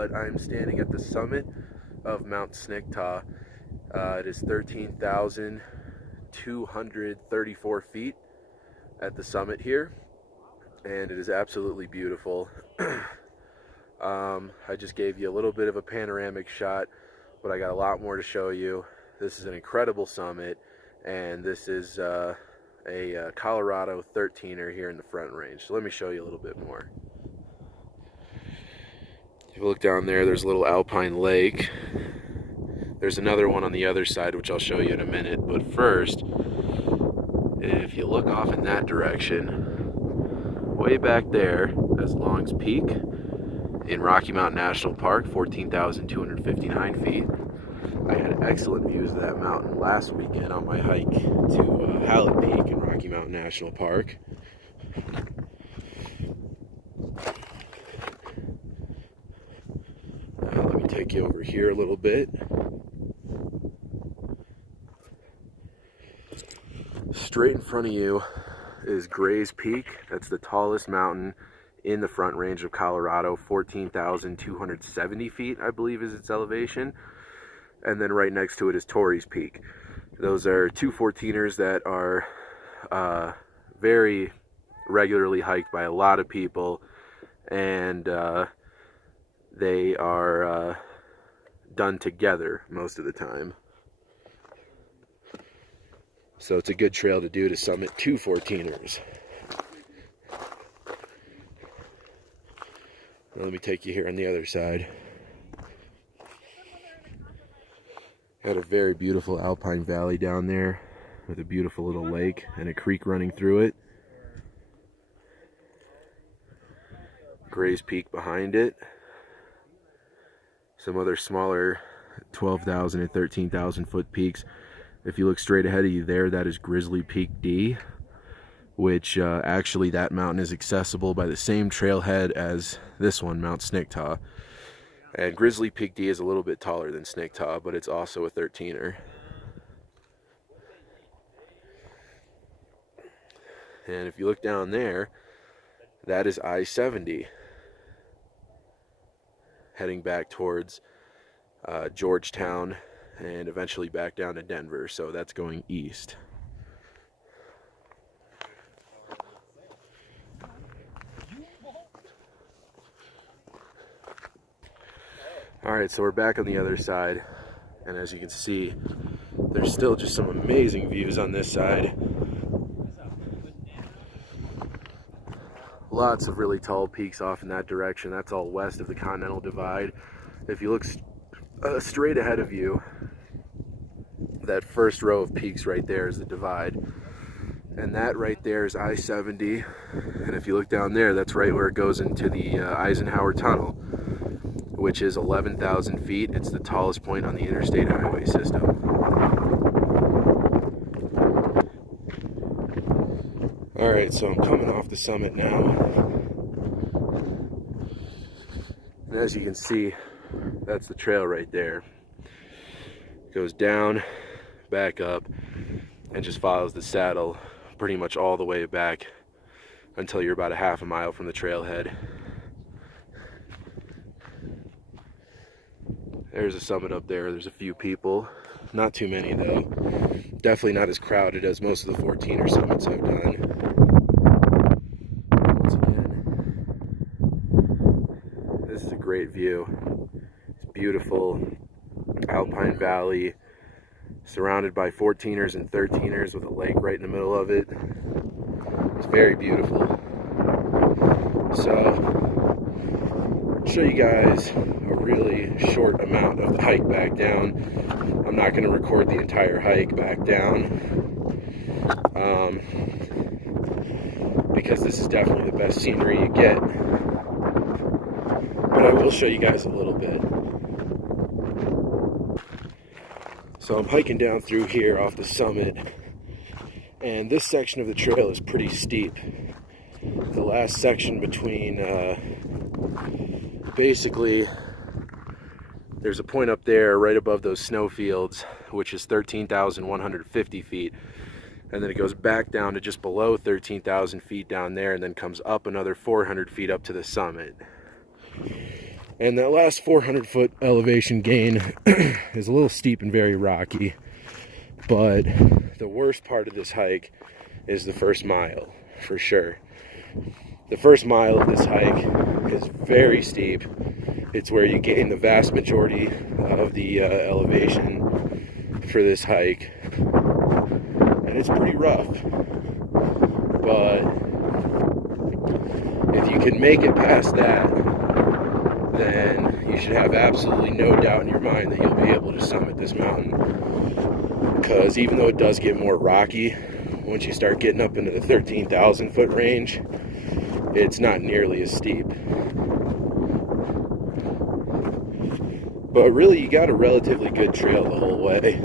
but I'm standing at the summit of Mount Sniktau. It is 13,234 feet at the summit here, and it is absolutely beautiful. I just gave you a little bit of a panoramic shot, but I got a lot more to show you. This is an incredible summit, and this is a Colorado 13er here in the Front Range. So let me show you a little bit more. If you look down there, there's a little alpine lake. There's another one on the other side, which I'll show you in a minute. But first, if you look off in that direction, way back there, that's Long's Peak in Rocky Mountain National Park, 14,259 feet. I had excellent views of that mountain last weekend on my hike to Hallett Peak in Rocky Mountain National Park. Let me take you over here a little bit. Straight in front of you is Gray's Peak. That's the tallest mountain in the Front Range of Colorado, 14,270 feet, I believe is its elevation. And then right next to it is Torrey's Peak. Those are two 14ers that are very regularly hiked by a lot of people, and they are done together most of the time. So it's a good trail to do to summit two 14ers. Now let me take you here on the other side. Got a very beautiful alpine valley down there with a beautiful little lake and a creek running through it. Gray's Peak behind it. Some other smaller 12,000 and 13,000 foot peaks. If you look straight ahead of you there, that is Grizzly Peak D, which actually that mountain is accessible by the same trailhead as this one, Mount Sniktau. And Grizzly Peak D is a little bit taller than Sniktau, but it's also a 13er. And if you look down there, that is I-70, heading back towards Georgetown and eventually back down to Denver. So that's going east. Alright, so we're back on the other side, and as you can see, there's still just some amazing views on this side. Lots of really tall peaks off in that direction. That's all west of the Continental Divide. If you look straight ahead of you, that first row of peaks right there is the divide. And that right there is I-70. And if you look down there, that's right where it goes into the Eisenhower Tunnel, which is 11,000 feet. It's the tallest point on the interstate highway system. Alright, so I'm coming off the summit now. And as you can see, that's the trail right there. It goes down, back up, and just follows the saddle pretty much all the way back until you're about a half a mile from the trailhead. There's a summit up there. There's a few people. Not too many though. Definitely not as crowded as most of the 14er summits I've done. Once again, this is a great view. It's beautiful alpine valley surrounded by 14ers and 13ers with a lake right in the middle of it. It's very beautiful. So, I'll show you guys a really short amount of the hike back down. I'm not going to record the entire hike back down because this is definitely the best scenery you get. But I will show you guys a little bit. So I'm hiking down through here off the summit, and this section of the trail is pretty steep. The last section between basically there's a point up there right above those snowfields, which is 13,150 feet, and then it goes back down to just below 13,000 feet down there, and then comes up another 400 feet up to the summit. And that last 400-foot elevation gain is a little steep and very rocky. But the worst part of this hike is the first mile, for sure. The first mile of this hike is very steep. It's where you gain the vast majority of the elevation for this hike. And it's pretty rough. But if you can make it past that, then you should have absolutely no doubt in your mind that you'll be able to summit this mountain. Because even though it does get more rocky, once you start getting up into the 13,000 foot range, it's not nearly as steep. But really, you got a relatively good trail the whole way.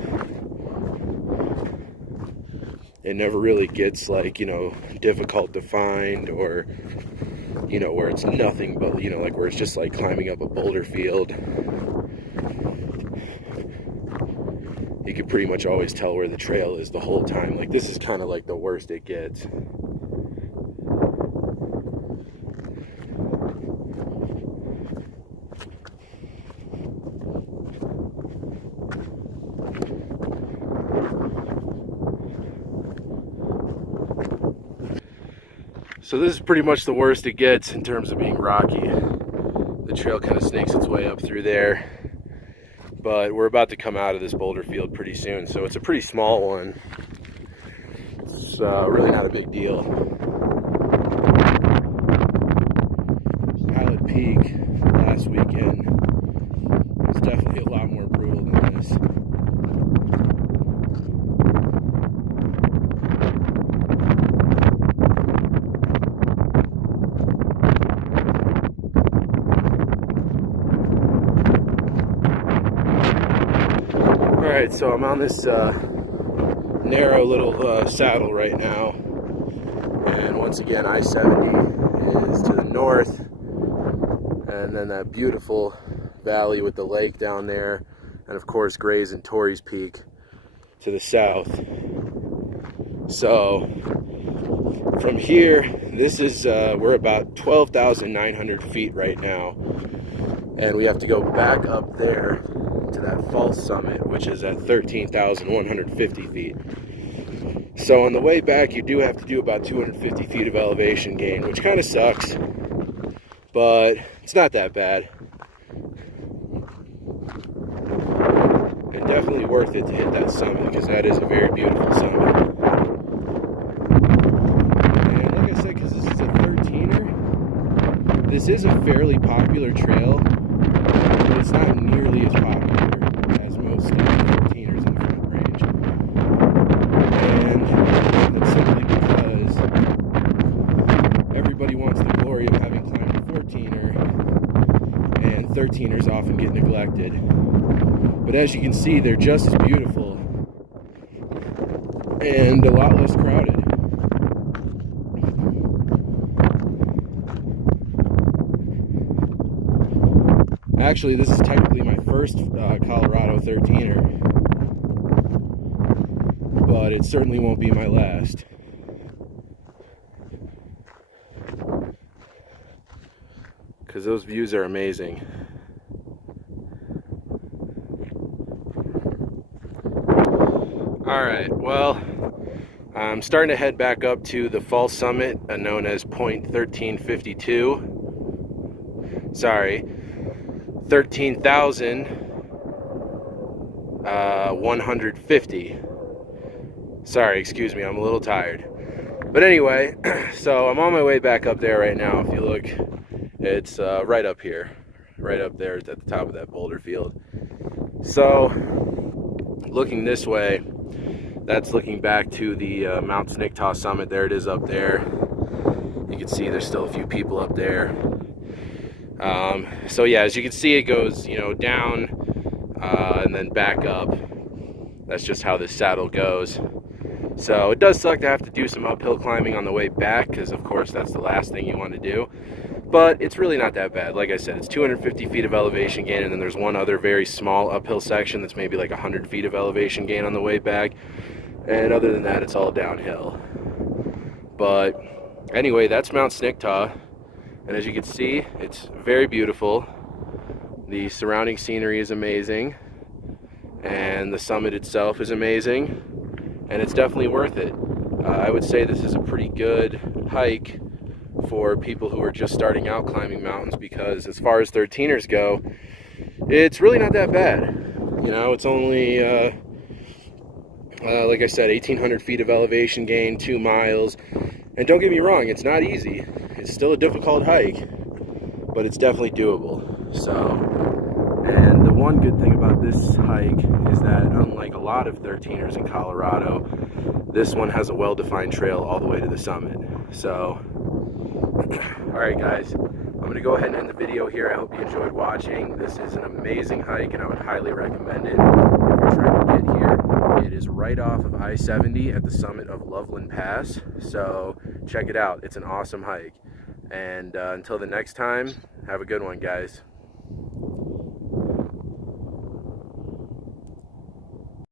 It never really gets like, difficult to find, or, where it's nothing but, like where it's just like climbing up a boulder field. You can pretty much always tell where the trail is the whole time. Like, this is kind of like the worst it gets. So this is pretty much the worst it gets in terms of being rocky. The trail kind of snakes its way up through there. But we're about to come out of this boulder field pretty soon, so it's a pretty small one. It's really not a big deal. Pilot Peak last weekend was definitely a lot more brutal than this. Alright, so I'm on this narrow little saddle right now, and once again I-70 is to the north, and then that beautiful valley with the lake down there, and of course Gray's and Torrey's Peak to the south. So from here, this is we're about 12,900 feet right now, and we have to go back up there to that false summit, which is at 13,150 feet. So on the way back, you do have to do about 250 feet of elevation gain, which kind of sucks, but it's not that bad. And definitely worth it to hit that summit, because that is a very beautiful summit. And like I said, because this is a 13er, this is a fairly popular trail, but it's not nearly as popular as most 14ers in the front range. And that's simply because everybody wants the glory of having climbed a 14er, and 13ers often get neglected. But as you can see, they're just as beautiful and a lot less crowded. Actually, this is technically my first Colorado 13er, but it certainly won't be my last. Because those views are amazing. Alright, well, I'm starting to head back up to the false summit, known as point 1352. Sorry. 13,150. Sorry, excuse me, I'm a little tired. But anyway, so I'm on my way back up there right now. If you look, it's right up here. Right up there at the top of that boulder field. So, looking this way, that's looking back to the Mount Sniktau summit. There it is up there. You can see there's still a few people up there. So yeah, as you can see, it goes, down and then back up. That's just how this saddle goes. So it does suck to have to do some uphill climbing on the way back, because of course that's the last thing you want to do. But it's really not that bad. Like I said, it's 250 feet of elevation gain, and then there's one other very small uphill section that's maybe like 100 feet of elevation gain on the way back. And other than that, it's all downhill. But anyway, that's Mount Sniktau. And as you can see, it's very beautiful. The surrounding scenery is amazing, and the summit itself is amazing, and it's definitely worth it. I would say this is a pretty good hike for people who are just starting out climbing mountains, because as far as 13ers go, it's really not that bad. You know, it's only, like I said, 1,800 feet of elevation gain, 2 miles. And don't get me wrong, it's not easy. It's still a difficult hike, but it's definitely doable. So, and the one good thing about this hike is that unlike a lot of 13ers in Colorado, this one has a well-defined trail all the way to the summit. So, alright guys, I'm going to go ahead and end the video here. I hope you enjoyed watching. This is an amazing hike, and I would highly recommend it if you're trying to get here. It is right off of I-70 at the summit of Loveland Pass, so check it out. It's an awesome hike. And until the next time, have a good one, guys.